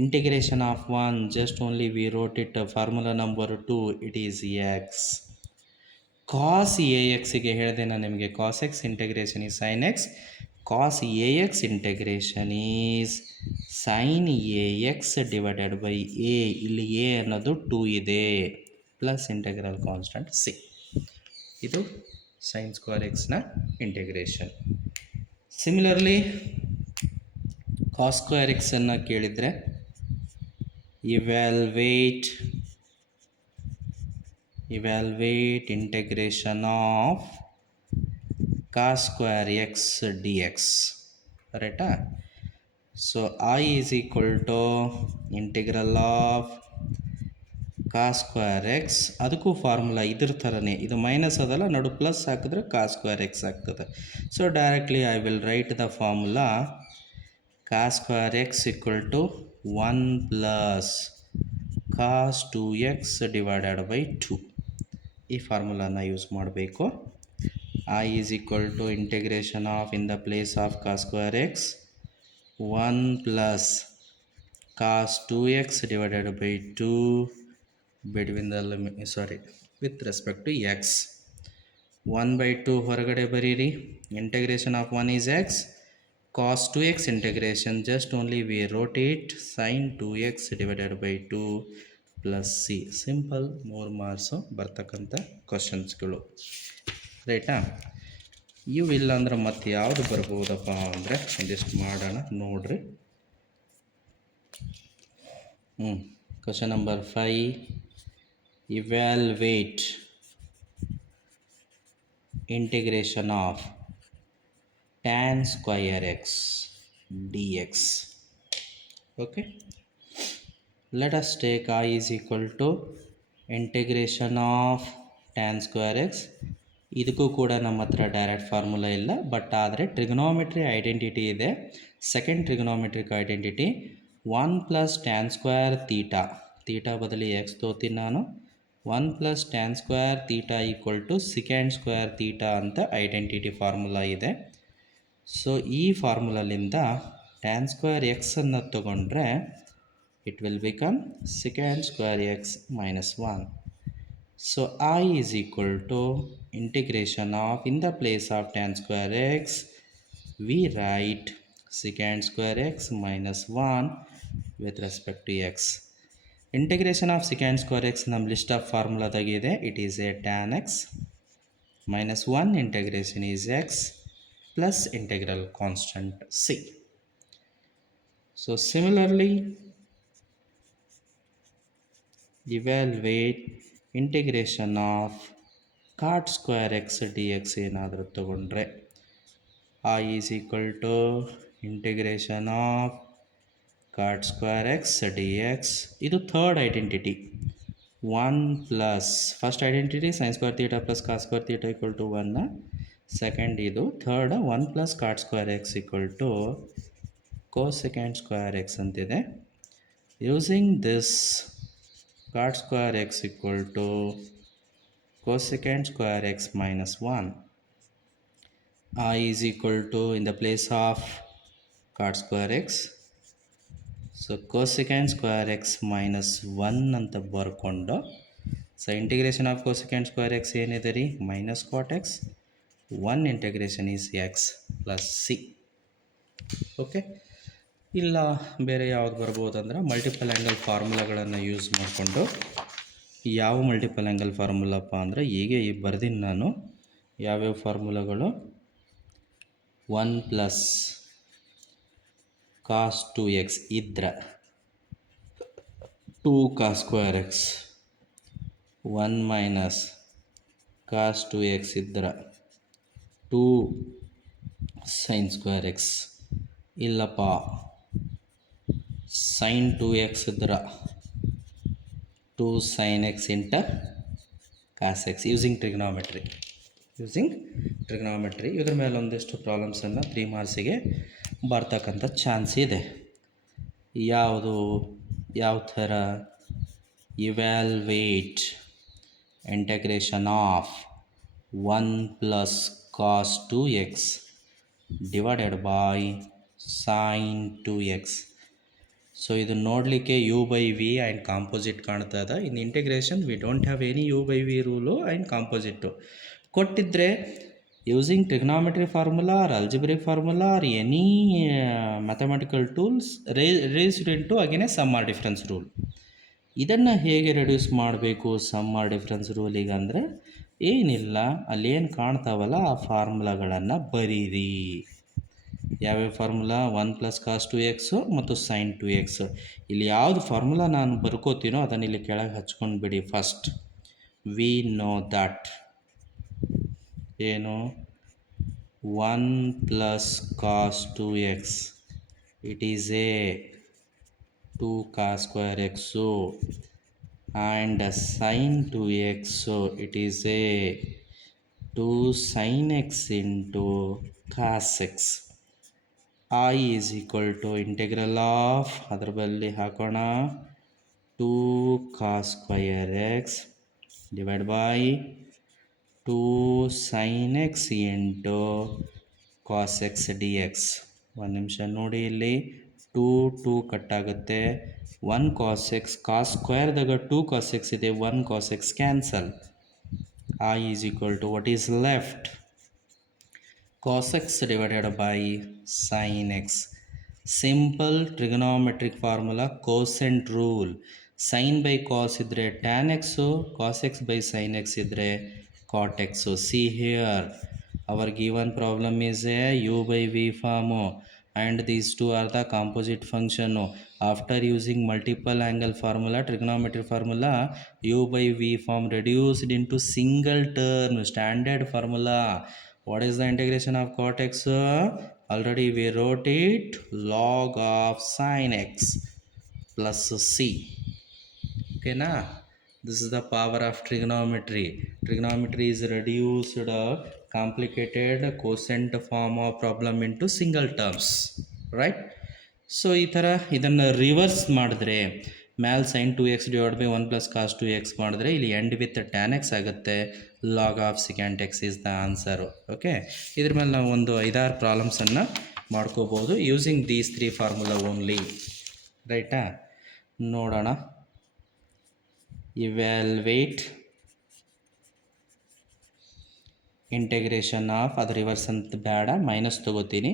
integration of 1 just only we wrote it, formula number 2, it is x. cos axಗೆ ಹೇಳಿದೆ ನಾನು ನಿಮಗೆ, cos x integration is sin x, cos ax integration is sin ax divided by a. ಇಲ್ಲಿ a ಅನ್ನೋದು 2 ಇದೆ, plus integral constant c. ಇದು sin square x ನ integration. Similarly cos square x ಅನ್ನು ಕೇಳಿದರೆ evaluate integration of cos square x dx, ರೈಟಾ. So I is equal to integral of cos square x, ಅದಕ್ಕೂ ಫಾರ್ಮುಲಾ ಇದ್ರ ಥರನೇ, ಇದು ಮೈನಸ್ ಅದಲ್ಲ, ನಡು ಪ್ಲಸ್ ಹಾಕಿದ್ರೆ cos square x ಆಗ್ತದೆ. So directly I will write the formula cos square x = 1 plus cos 2x divided by 2. ಈ ಫಾರ್ಮುಲಾನ ಯೂಸ್ ಮಾಡಬೇಕು. I is equal to integration of, in the place of cos square x, 1 plus cos 2x divided by 2 between the with respect to x. 1 by 2 ಹೊರಗಡೆ ಬರೀರಿ. Integration of 1 is x. Cos 2x integration, just only we wrote it, sin 2x divided by 2 plus c. Simple 3 ಮಾರ್ಕ್ಸು ಬರ್ತಕ್ಕಂಥ ಕ್ವಶನ್ಸ್ಗಳು, ರೈಟಾ? ಇವು ಇಲ್ಲ ಅಂದ್ರೆ ಮತ್ತೆ ಯಾವುದು ಬರ್ಬೋದಪ್ಪ ಅಂದರೆ ಒಂದಿಷ್ಟು ಮಾಡೋಣ ನೋಡ್ರಿ. Question number 5, evaluate integration of tan square x dx. Okay, let us take I is equal to integration of tan square x. ಇದಕ್ಕೂ ಕೂಡ ನಮ್ಮ ಹತ್ರ ಡೈರೆಕ್ಟ್ ಫಾರ್ಮುಲಾ ಇಲ್ಲ, ಬಟ್ ಆದರೆ ಟ್ರಿಗ್ನೋಮೆಟ್ರಿ ಐಡೆಂಟಿಟಿ ಇದೆ. Second trigonometric identity 1 plus tan square theta, theta ಬದಲಿ X ತೋತೀನಿ ನಾನು, 1 plus tan square theta equal to secant square theta ಅಂತ ಐಡೆಂಟಿಟಿ ಫಾರ್ಮುಲಾ ಇದೆ. ಸೊ ಈ ಫಾರ್ಮುಲಾಲಿಂದ ಟ್ಯಾನ್ ಸ್ಕ್ವೇರ್ ಎಕ್ಸನ್ನು ತಗೊಂಡ್ರೆ it will become secant square X minus 1. So I is equal to integration of, in the place of tan square x, we write secant square x minus 1 with respect to x. Integration of secant square x ನಮ್ಮ list of ಫಾರ್ಮುಲಾದಾಗಿದೆ. It is a tan x minus 1 integration is x plus integral constant c. So similarly, evaluate integration of cot square x D x ಏನಾದರೂ ತಗೊಂಡ್ರೆ I is equal to integration of cot square x D x. ಇದು third identity. 1 plus first identity sine square theta plus cot square theta equal to 1. Second ಇದು third 1 plus cot square x equal to cosecant square x ಅಂತಿದೆ. Using this cot square x equal to cosecant square x minus 1. I is equal to, in the place of cot square x, so cosecant square x minus 1 ಅಂತ ಬರ್ಕೊಂಡು, so integration of cosecant square x ಏನಿದೆ ರೀ, minus cot X. 1 integration is X plus C. Okay, ಇಲ್ಲ ಬೇರೆ ಯಾವ್ದು ಬರ್ಬೋದು ಅಂದ್ರೆ multiple angle ಫಾರ್ಮುಲಾಗಳನ್ನು ಯೂಸ್ ಮಾಡಿಕೊಂಡು. ಯಾವ ಮಲ್ಟಿಪಲ್ ಆ್ಯಂಗಲ್ ಫಾರ್ಮುಲಪ್ಪ ಅಂದರೆ ಹೀಗೆ ಬರ್ದೀನಿ ನಾನು. ಯಾವ್ಯಾವ ಫಾರ್ಮುಲಾಗಳು, 1 ಪ್ಲಸ್ ಕಾಸ್ 2x ಇದ್ರೆ 2 cos square x, 1 minus cos 2x ಇದ್ರೆ 2 ಸೈನ್ ಸ್ಕ್ವೇರ್ ಎಕ್ಸ್. ಇಲ್ಲಪ್ಪ ಸೈನ್ 2x ಇದ್ರೆ 2 sine x into cos x, using trigonometry. ಇದ್ರ ಮೇಲೆ ಒಂದಿಷ್ಟು ಪ್ರಾಬ್ಲಮ್ಸನ್ನು 3 ಮಾರ್ಕ್ಸಿಗೆ ಬರ್ತಕ್ಕಂಥ ಚಾನ್ಸ್ ಇದೆ. ಯಾವ ಥರ, evaluate integration of 1 plus cos 2x divided by sine 2x. ಸೊ ಇದು ನೋಡಲಿಕ್ಕೆ u by v and composite ಕಾಣ್ತಾ ಇದೆ. In integration we don't have any u by v rule and composite. ಕೊಟ್ಟಿದ್ದರೆ using trigonometry formula or algebraic formula or any mathematical tools raised into again a sum or difference rule. ಇದನ್ನು ಹೇಗೆ ರೆಡ್ಯೂಸ್ ಮಾಡಬೇಕು some or difference ರೂಲಿಗೆ ಅಂದರೆ ಏನಿಲ್ಲ, ಅಲ್ಲೇನು ಕಾಣ್ತಾವಲ್ಲ ಆ ಫಾರ್ಮುಲಾಗಳನ್ನು ಬರೀರಿ. ಯಾವ್ಯಾವ ಫಾರ್ಮುಲಾ, 1 ಪ್ಲಸ್ ಕಾಸ್ 2x ಮತ್ತು ಸೈನ್ 2x. ಇಲ್ಲಿ ಯಾವುದು ಫಾರ್ಮುಲಾ ನಾನು ಬರ್ಕೋತೀನೋ ಅದನ್ನು ಇಲ್ಲಿ ಕೆಳಗೆ ಹಚ್ಕೊಂಡು ಬಿಡಿ. ಫಸ್ಟ್ ವಿ ನೋ ದಟ್ ಏನು, 1 plus cos 2x it is a 2 cos square X, and sine 2x it is a 2 sine X into cos X. I is equal to integral of, ಅದರ ಬದಲಿ ಹಾಕೋಣ 2 cos square x divide by 2 sin x into cos X D X. ಒಂದು ನಿಮಿಷ ನೋಡಿ, ಇಲ್ಲಿ 2 ಕಟ್ಟಾಗುತ್ತೆ. 1 cos X, ಕಾಸ್ ಸ್ಕ್ವೇರ್ದಾಗ 2 ಕಾಸ್ X ಇದೆ, 1 cos X cancel. I is equal to what is left? Cos x divided by sin x. Simple trigonometric formula, cosine rule. Sin by cos idre tan x, cos x by sin x idre cot x. See here, our given problem is a u by v form, and these two are the composite function. After using multiple angle formula, trigonometry formula, u by v form reduced into single term, standard formula. What is the integration of cot x? Already we wrote it, log of sin x plus c. Okay na? This is the power of trigonometry. Trigonometry is reduced complicated quotient form of problem into single terms, right? So ಈ ಥರ ಇದನ್ನು reverse ಮಾಡಿದ್ರೆ ಮ್ಯಾಲ್ sine 2x divide by 1 plus cos 2x ಮಾಡಿದ್ರೆ ಇಲ್ಲಿ end with tan X ಆಗುತ್ತೆ. Log of secant X is the answer. Okay, ಇದ್ರ ಮೇಲೆ ನಾವು ಒಂದು 5-6 ಪ್ರಾಬ್ಲಮ್ಸನ್ನು ಮಾಡ್ಕೋಬೋದು ಯೂಸಿಂಗ್ ದೀಸ್ 3 ಫಾರ್ಮುಲಾ ಓನ್ಲಿ. ರೈಟಾ? ನೋಡೋಣ. ಇವ್ಯಾಲ್ವೇಟ್ ಇಂಟೆಗ್ರೇಷನ್ ಆಫ್, ಅದು ರಿವರ್ಸ್ ಅಂತ ಬೇಡ, ಮೈನಸ್ ತೊಗೋತೀನಿ.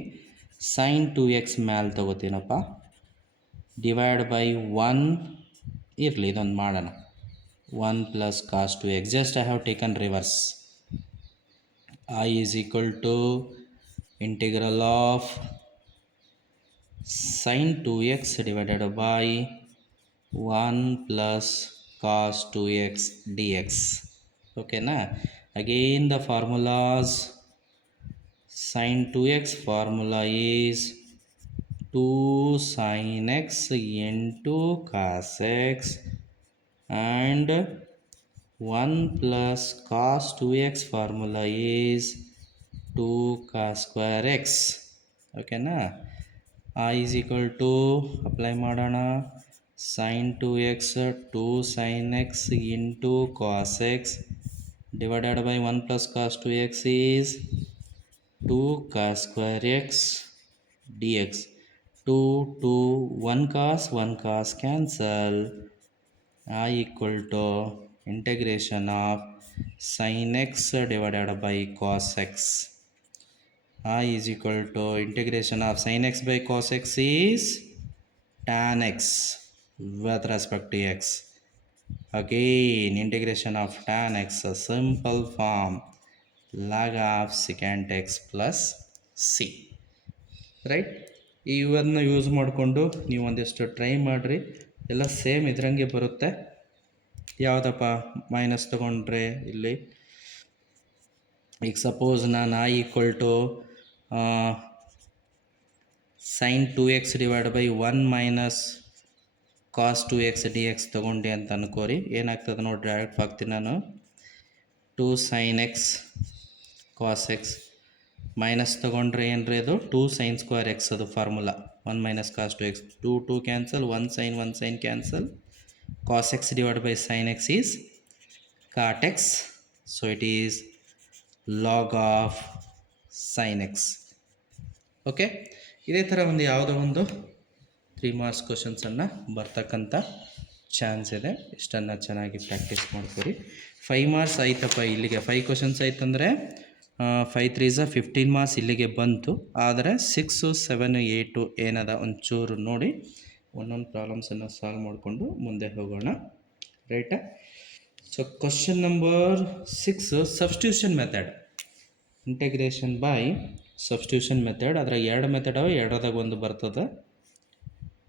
ಸೈನ್ 2x ಮ್ಯಾಲ್ ತೊಗೋತೀನಪ್ಪ, ಡಿವೈಡ್ ಬೈ 1 ಇರಲಿ, ಇದೊಂದು ಮಾಡೋಣ. 1 plus cos 2x, just I have taken reverse. I is equal to integral of sin 2x divided by 1 plus cos 2x dx. Okay na? Again the formulas. Sin 2x formula is 2 sin x into cos x, and 1 plus cos 2x formula is 2 cos square x. Okay na? I is equal to, apply ಮಾಡೋಣ, sin 2x 2 sin x into cos x divided by 1 plus cos 2x is 2 cos square x dx. 2 2 1 cos cancel. I equal to integration of sin x divided by cos x. I is equal to integration of sin x by cos x is tan x with respect to x. Again integration of tan x, a simple form, log of secant x plus c. Right? ಇವನ್ನ ಯೂಸ್ ಮಾಡಿಕೊಂಡು ನೀವು ಒಂದಿಷ್ಟು ಟ್ರೈ ಮಾಡಿರಿ, ಎಲ್ಲ ಸೇಮ್ ಇದರಂಗೆ ಬರುತ್ತೆ. ಯಾವುದಪ್ಪ ಮೈನಸ್ ತೊಗೊಂಡ್ರೆ ಇಲ್ಲಿ, ಈಗ ಸಪೋಸ್ ನಾನು I equal to sine 2x divide by 1 minus cos 2x dx ತೊಗೊಂಡೆ ಅಂತ ಅನ್ಕೋರಿ, ಏನಾಗ್ತದೆ ನೋಡಿ, ಡೈರೆಕ್ಟ್ ಹಾಕ್ತೀನಿ ನಾನು. 2 sin x cos x minus ತೊಗೊಂಡ್ರೆ ಏನ್ರಿ ಅದು 2 sin square x, ಅದು formula. 1 minus cos 2x, 2 cancel, 1 sin cancel. Cos x divide by sine x is cot x, so it is log of sine x. Okay, ಇದೇ ಥರ ಒಂದು ಯಾವುದೋ ಒಂದು 3 ಮಾರ್ಕ್ಸ್ ಕ್ವಶನ್ಸನ್ನು ಬರ್ತಕ್ಕಂಥ ಚಾನ್ಸ್ ಇದೆ. ಇಷ್ಟನ್ನು ಚೆನ್ನಾಗಿ ಪ್ರಾಕ್ಟೀಸ್ ಮಾಡ್ಕೊರಿ. 5 ಮಾರ್ಕ್ಸ್ ಆಯ್ತಪ್ಪ, ಇಲ್ಲಿಗೆ 5 ಕ್ವಶನ್ಸ್ ಆಯ್ತಂದರೆ 5 3s 15 ಮಾರ್ಕ್ಸ್ ಇಲ್ಲಿಗೆ ಬಂತು. ಆದರೆ 6 7 8 ಏನದ ಒಂಚೂರು ನೋಡಿ ಒಂದೊಂದು ಪ್ರಾಬ್ಲಮ್ಸನ್ನು ಸಾಲ್ವ್ ಮಾಡಿಕೊಂಡು ಮುಂದೆ ಹೋಗೋಣ. ರೈಟಾ? So question number 6, substitution method, integration by substitution method. ಅದರ 2 ಮೆಥಡ್ ಅವ, ಎರಡದಾಗ ಒಂದು ಬರ್ತದೆ.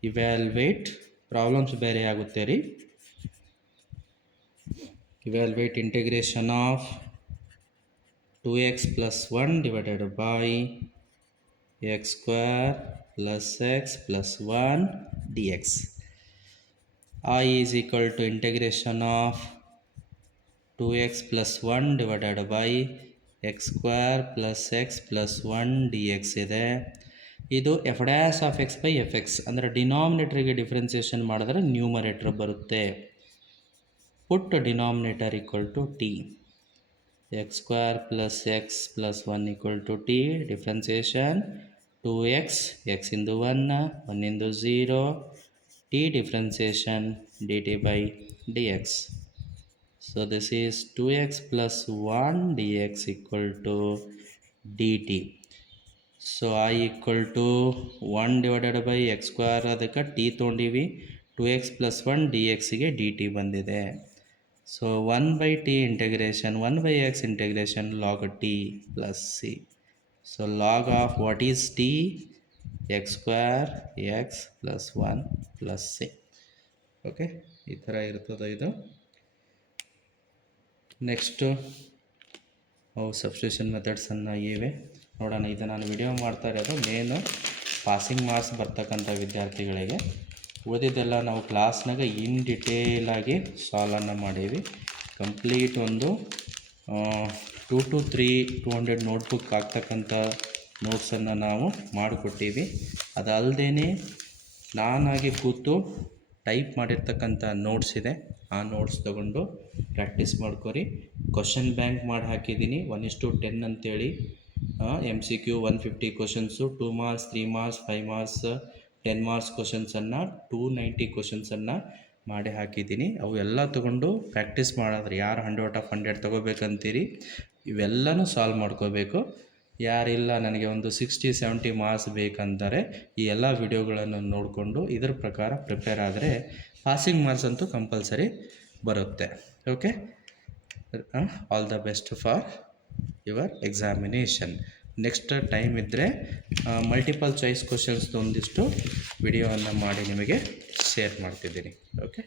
ಇವ್ಯಾಲ್ವೇಟ್, ಪ್ರಾಬ್ಲಮ್ಸ್ ಬೇರೆ ಆಗುತ್ತೆ ರೀ. ಇವ್ಯಾಲ್ವೇಟ್ integration of 2x plus 1 divided by x square plus x plus 1 dx. I is equal to integration of 2x plus 1 divided by x square plus x plus 1 dx ಇದೆ. ಇದು F dash of X by F X, ಅಂದರೆ ಡಿನಾಮಿನೇಟ್ರಿಗೆ ಡಿಫ್ರೆನ್ಸಿಯೇಷನ್ ಮಾಡಿದ್ರೆ ನ್ಯೂಮರೇಟ್ರ್ ಬರುತ್ತೆ. put denominator equal to t. X square plus x plus 1 equal to t. Differentiation 2x, x into 1, 1 into 0, t differentiation dt by dx. So this is 2x plus 1 dx equal to dt. So I equal to 1 divided by x square ಅದಕ್ಕೆ t ತೊಗೊಂಡಿವಿ 2x plus 1 d ಎಕ್ಸಿಗೆ d t ಬಂದಿದೆ. So 1 by t integration 1 by x integration log t plus c. So log of what is t x square x plus 1 plus C. Okay, ಈ ಥರ ಇರ್ತದೆ ಇದು. ನೆಕ್ಸ್ಟು ಅವು ಸಬ್ಸ್ಟಿಟ್ಯೂಷನ್ ಮೆಥಡ್ಸನ್ನು ಇವೆ ನೋಡೋಣ. ಇದು ನಾನು ವಿಡಿಯೋ ಮಾಡ್ತಾ ಇರೋದು ಮೇನು ಪಾಸಿಂಗ್ ಮಾರ್ಕ್ಸ್ ಬರ್ತಕ್ಕಂಥ ವಿದ್ಯಾರ್ಥಿಗಳಿಗೆ. ಓದಿದ್ದೆಲ್ಲ ನಾವು ಕ್ಲಾಸ್ನಾಗ ಇನ್ ಡಿಟೇಲಾಗಿ ಸಾಲ್ವನ್ನು ಮಾಡೀವಿ. ಕಂಪ್ಲೀಟ್ ಒಂದು 2 to 200 ನೋಟ್ಬುಕ್ ಆಗ್ತಕ್ಕಂಥ ನೋಟ್ಸನ್ನು ನಾವು ಮಾಡಿಕೊಟ್ಟಿವಿ. ಅದಲ್ಲದೇ ನಾನಾಗಿ ಕೂತು ಟೈಪ್ ಮಾಡಿರ್ತಕ್ಕಂಥ ನೋಟ್ಸ್ ಇದೆ, ಆ ನೋಟ್ಸ್ ತೊಗೊಂಡು ಪ್ರಾಕ್ಟೀಸ್ ಮಾಡ್ಕೊರಿ. ಕ್ವಶನ್ ಬ್ಯಾಂಕ್ ಮಾಡಿ ಹಾಕಿದ್ದೀನಿ 1:10 ಅಂತೇಳಿ. MCQ 150 questions, 2 marks, 3 marks, 5 marks, 10 marks ಕ್ವಶನ್ಸನ್ನು 290 ಕ್ವಶನ್ಸನ್ನು ಮಾಡಿ ಹಾಕಿದ್ದೀನಿ. ಅವು ಎಲ್ಲ ತೊಗೊಂಡು ಪ್ರಾಕ್ಟೀಸ್ ಮಾಡಿದ್ರೆ ಯಾರು 100/100 ತೊಗೋಬೇಕಂತೀರಿ ಇವೆಲ್ಲನೂ ಸಾಲ್ವ್ ಮಾಡ್ಕೋಬೇಕು. ಯಾರಿಲ್ಲ ನನಗೆ ಒಂದು 60-70 ಮಾರ್ಕ್ಸ್ ಬೇಕಂತಾರೆ ಈ ಎಲ್ಲ ವಿಡಿಯೋಗಳನ್ನು ನೋಡಿಕೊಂಡು ಇದರ ಪ್ರಕಾರ ಪ್ರಿಪೇರ್ ಆದರೆ ಪಾಸಿಂಗ್ ಮಾರ್ಕ್ಸ್ ಅಂತೂ ಕಂಪಲ್ಸರಿ ಬರುತ್ತೆ. Okay, all the best for your examination. Next time ಇದ್ದರೆ ಮಲ್ಟಿಪಲ್ ಚಾಯ್ಸ್ ಕ್ವಶನ್ಸ್ದು ಒಂದಿಷ್ಟು ವಿಡಿಯೋವನ್ನು ಮಾಡಿ ನಿಮಗೆ ಶೇರ್ ಮಾಡ್ತಿದ್ದೀನಿ. ಓಕೆ.